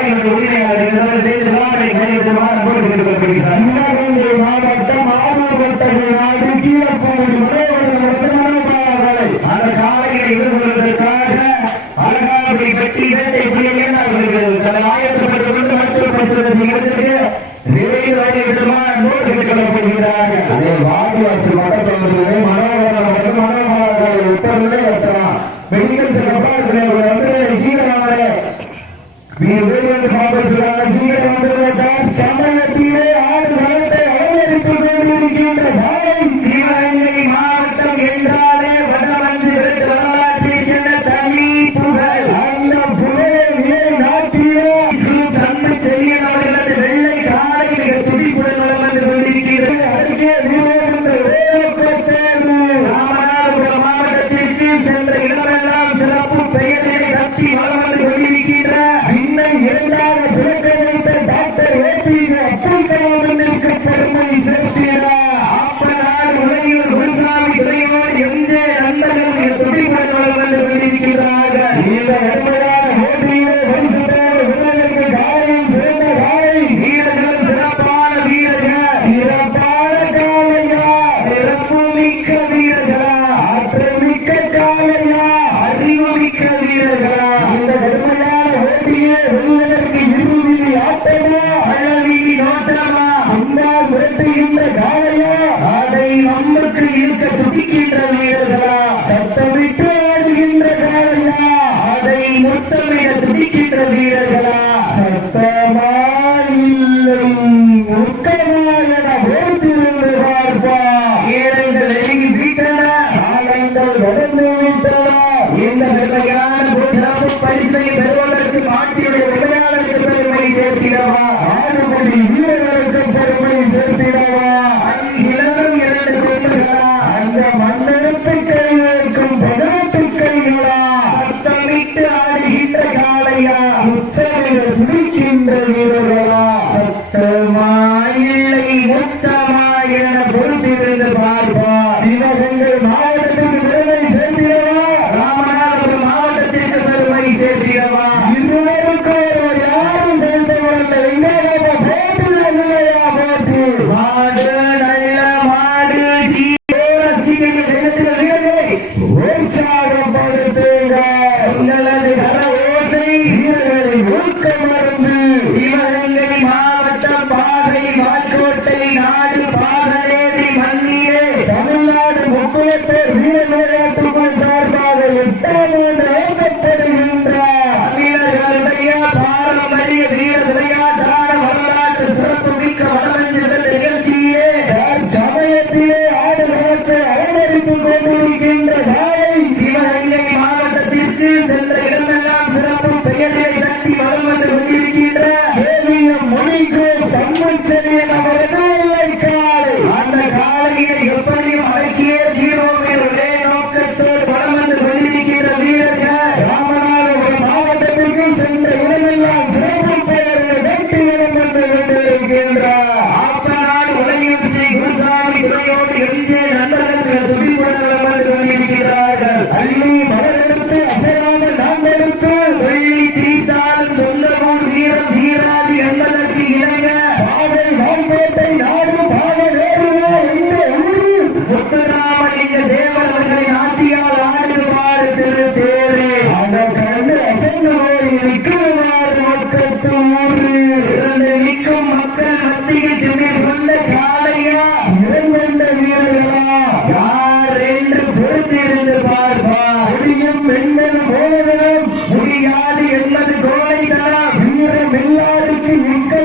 மாநில உரிமையாளர் இருந்து மாவட்டம் ஆர்வம் Senhor, meu Capernaum, துடிக்கின்ற காலையா? அதை நமக்கு இழுக்க துடிக்கின்ற வீரர்களா? சத்தமிட்டு ஆடுகின்ற காலையா? அதை மொத்தமிட துடிக்கின்ற வீரர்களா? வீர விளையாட்டு terceira முடியாது என்பது கோலை தரா வீரமில்லாதுக்கு நிற்கல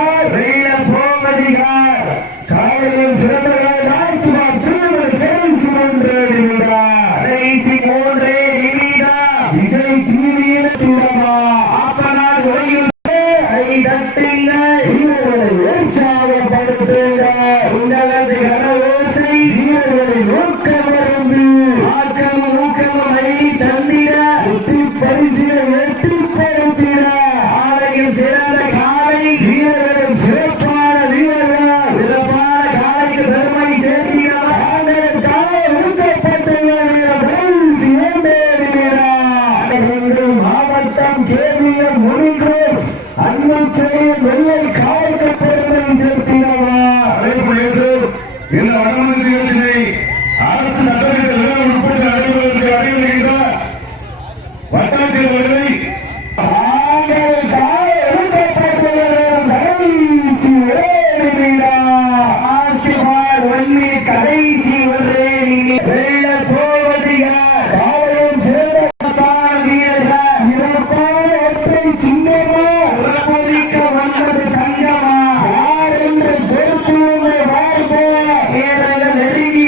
என்ன நேரங்கள் நெருங்கி